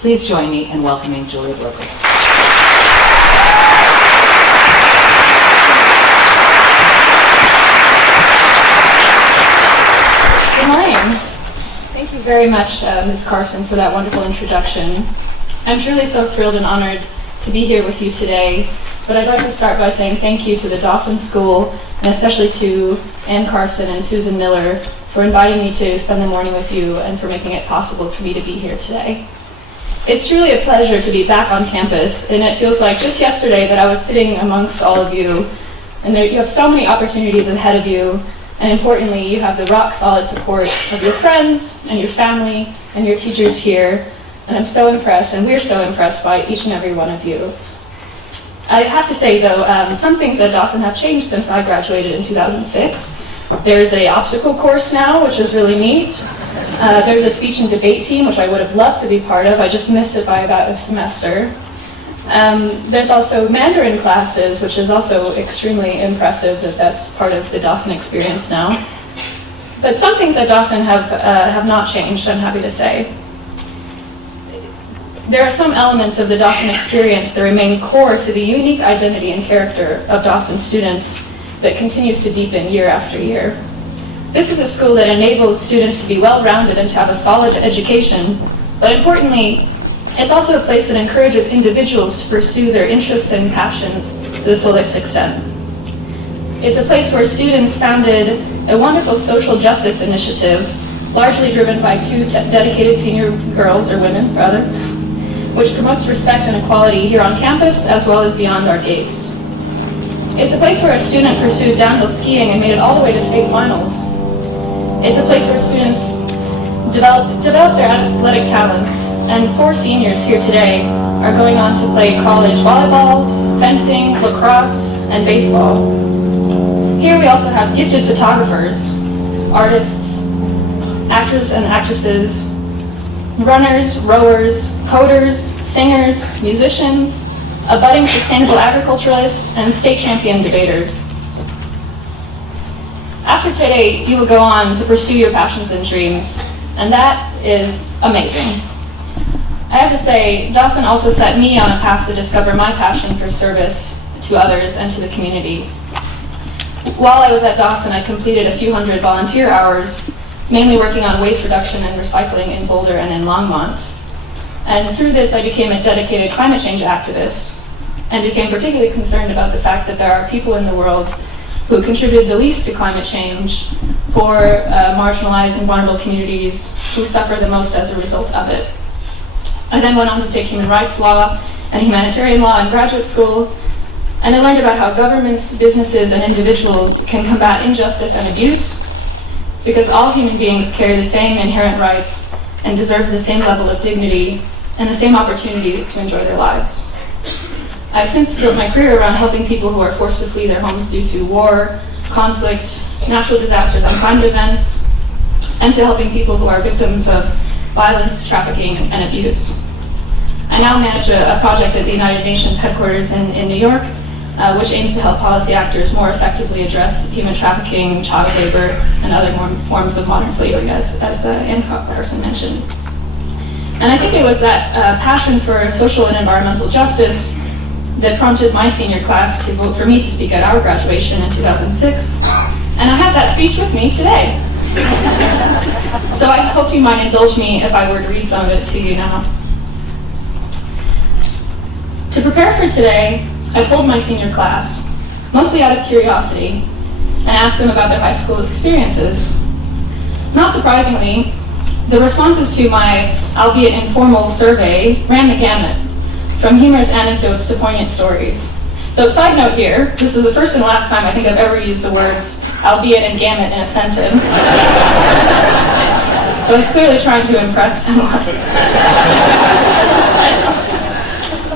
Please join me in welcoming Julia Blocher. Good morning. Thank you very much, Ms. Carson, for that wonderful introduction. I'm truly so thrilled and honored to be here with you today, but I'd like to start by saying thank you to the Dawson School, and especially to Ann Carson and Susan Miller for inviting me to spend the morning with you and for making it possible for me to be here today. It's truly a pleasure to be back on campus, and it feels like just yesterday that I was sitting amongst all of you, and you have so many opportunities ahead of you, and importantly, you have the rock-solid support of your friends and your family and your teachers here, and I'm so impressed, and we're so impressed by each and every one of you. I have to say, though, some things at Dawson have changed since I graduated in 2006. There's an obstacle course now, which is really neat. There's a speech and debate team, which I would have loved to be part of. I just missed it by about a semester. There's also Mandarin classes, which is also extremely impressive that that's part of the Dawson experience now. But some things at Dawson have not changed, I'm happy to say. There are some elements of the Dawson experience that remain core to the unique identity and character of Dawson students that continues to deepen year after year. This is a school that enables students to be well-rounded and to have a solid education, but importantly, it's also a place that encourages individuals to pursue their interests and passions to the fullest extent. It's a place where students founded a wonderful social justice initiative, largely driven by two dedicated senior girls, or women rather, which promotes respect and equality here on campus as well as beyond our gates. It's a place where a student pursued downhill skiing and made it all the way to state finals. It's a place where students develop their athletic talents, and 4 seniors here today are going on to play college volleyball, fencing, lacrosse, and baseball. Here we also have gifted photographers, artists, actors and actresses, runners, rowers, coders, singers, musicians, a budding sustainable agriculturalist, and state champion debaters. After today, you will go on to pursue your passions and dreams, and that is amazing. I have to say, Dawson also set me on a path to discover my passion for service to others and to the community. While I was at Dawson, I completed a few hundred volunteer hours, mainly working on waste reduction and recycling in Boulder and in Longmont. And through this, I became a dedicated climate change activist and became particularly concerned about the fact that there are people in the world who contribute the least to climate change, poor, marginalized, and vulnerable communities who suffer the most as a result of it. I then went on to take human rights law and humanitarian law in graduate school, and I learned about how governments, businesses, and individuals can combat injustice and abuse, because all human beings carry the same inherent rights and deserve the same level of dignity and the same opportunity to enjoy their lives. I've since built my career around helping people who are forced to flee their homes due to war, conflict, natural disasters, and climate events, and to helping people who are victims of violence, trafficking, and abuse. I now manage a project at the United Nations headquarters in New York, which aims to help policy actors more effectively address human trafficking, child labor, and other forms of modern slavery, as Ann Carson mentioned. And I think it was that passion for social and environmental justice that prompted my senior class to vote for me to speak at our graduation in 2006. And I have that speech with me today. So I hope you might indulge me if I were to read some of it to you now. To prepare for today, I polled my senior class, mostly out of curiosity, and asked them about their high school experiences. Not surprisingly, the responses to my, albeit informal, survey ran the gamut, from humorous anecdotes to poignant stories. So side note here, this is the first and last time I think I've ever used the words albeit and gamut in a sentence. So I was clearly trying to impress someone.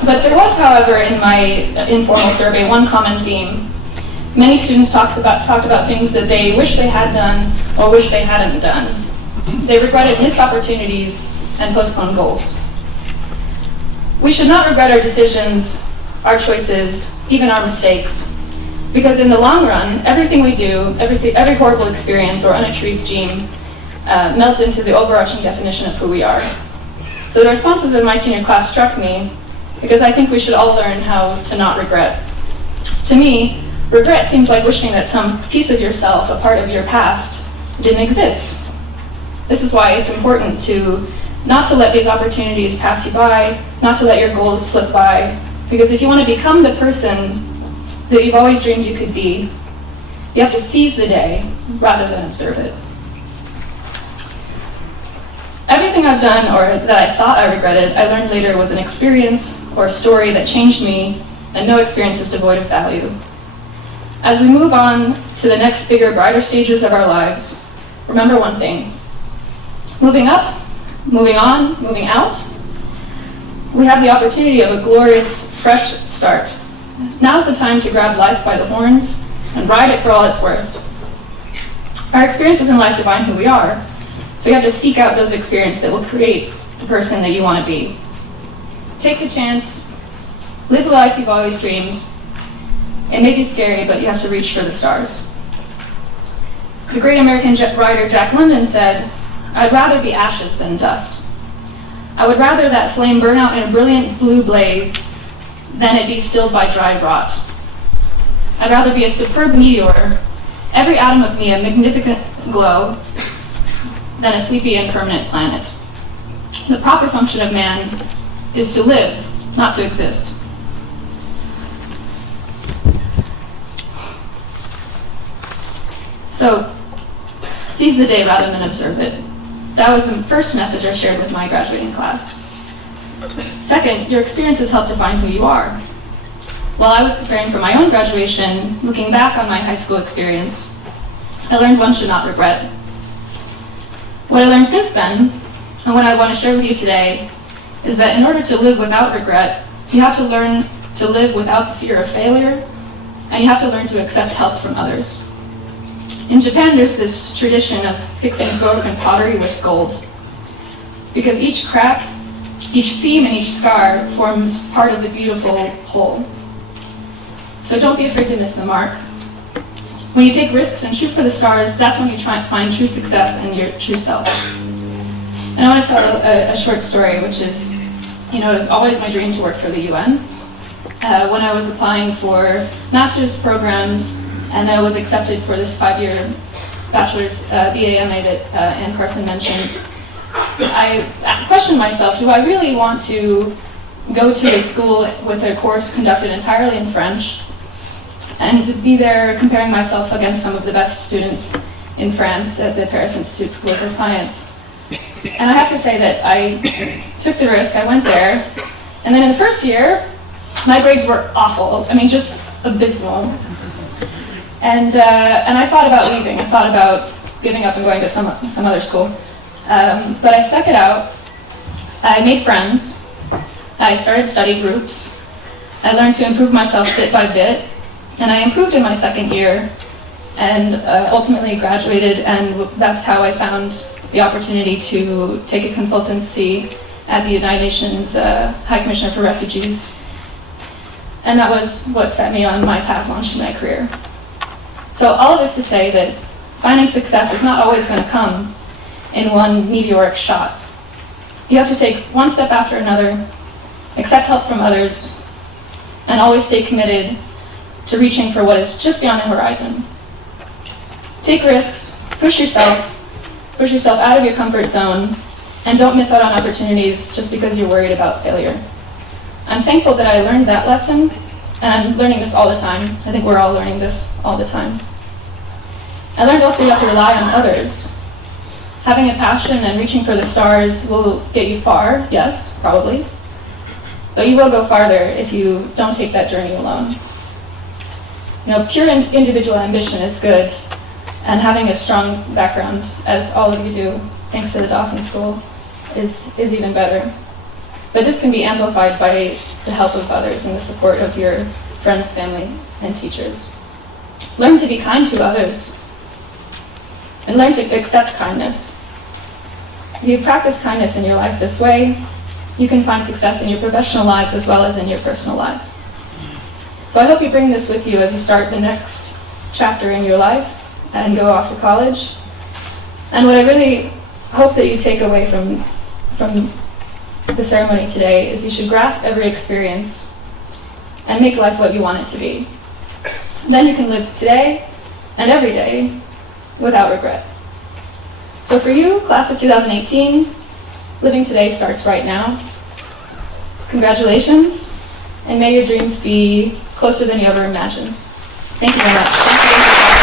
But there was, however, in my informal survey, one common theme. Many students talked about things that they wish they had done or wish they hadn't done. They regretted missed opportunities and postponed goals. We should not regret our decisions, our choices, even our mistakes, because in the long run, everything we do, every horrible experience or unachieved dream melts into the overarching definition of who we are. So the responses of my senior class struck me because I think we should all learn how to not regret. To me, regret seems like wishing that some piece of yourself, a part of your past, didn't exist. This is why it's important to not to let these opportunities pass you by, not to let your goals slip by, because if you want to become the person that you've always dreamed you could be, you have to seize the day rather than observe it. Everything I've done or that I thought I regretted, I learned later was an experience or a story that changed me, and no experience is devoid of value. As we move on to the next bigger, brighter stages of our lives, remember one thing. Moving up, moving on, moving out, we have the opportunity of a glorious, fresh start. Now's the time to grab life by the horns and ride it for all it's worth. Our experiences in life define who we are, so you have to seek out those experiences that will create the person that you want to be. Take the chance, live the life you've always dreamed. It may be scary, but you have to reach for the stars. The great American writer Jack London said, "I'd rather be ashes than dust. I would rather that flame burn out in a brilliant blue blaze than it be stilled by dry rot. I'd rather be a superb meteor, every atom of me a magnificent glow, than a sleepy and permanent planet. The proper function of man is to live, not to exist." So, seize the day rather than observe it. That was the first message I shared with my graduating class. Second, your experiences help define who you are. While I was preparing for my own graduation, looking back on my high school experience, I learned one should not regret. What I learned since then, and what I want to share with you today, is that in order to live without regret, you have to learn to live without the fear of failure, and you have to learn to accept help from others. In Japan, there's this tradition of fixing broken pottery with gold, because each crack, each seam, and each scar forms part of the beautiful whole. So don't be afraid to miss the mark. When you take risks and shoot for the stars, that's when you try and find true success in your true self. And I want to tell a short story, which is, it was always my dream to work for the UN. When I was applying for master's programs, and I was accepted for this 5-year bachelor's BA/MA that Ann Carson mentioned, I questioned myself, do I really want to go to a school with a course conducted entirely in French and to be there comparing myself against some of the best students in France at the Paris Institute for Political Science? And I have to say that I took the risk, I went there, and then in the first year, my grades were awful, just abysmal. And I thought about leaving. I thought about giving up and going to some other school. But I stuck it out. I made friends. I started study groups. I learned to improve myself bit by bit. And I improved in my second year and ultimately graduated. And that's how I found the opportunity to take a consultancy at the United Nations High Commissioner for Refugees. And that was what set me on my path launching my career. So all of this to say that finding success is not always going to come in one meteoric shot. You have to take one step after another, accept help from others, and always stay committed to reaching for what is just beyond the horizon. Take risks, push yourself out of your comfort zone, and don't miss out on opportunities just because you're worried about failure. I'm thankful that I learned that lesson, and I'm learning this all the time. I think we're all learning this all the time. I learned also you have to rely on others. Having a passion and reaching for the stars will get you far, yes, probably. But you will go farther if you don't take that journey alone. Pure individual ambition is good, and having a strong background, as all of you do, thanks to the Dawson School, is even better. But this can be amplified by the help of others and the support of your friends, family, and teachers. Learn to be kind to others, and learn to accept kindness. If you practice kindness in your life this way, you can find success in your professional lives as well as in your personal lives. So I hope you bring this with you as you start the next chapter in your life and go off to college. And what I really hope that you take away from the ceremony today is you should grasp every experience and make life what you want it to be. Then you can live today and every day without regret. So for you, class of 2018, living today starts right now. Congratulations, and may your dreams be closer than you ever imagined. Thank you very much.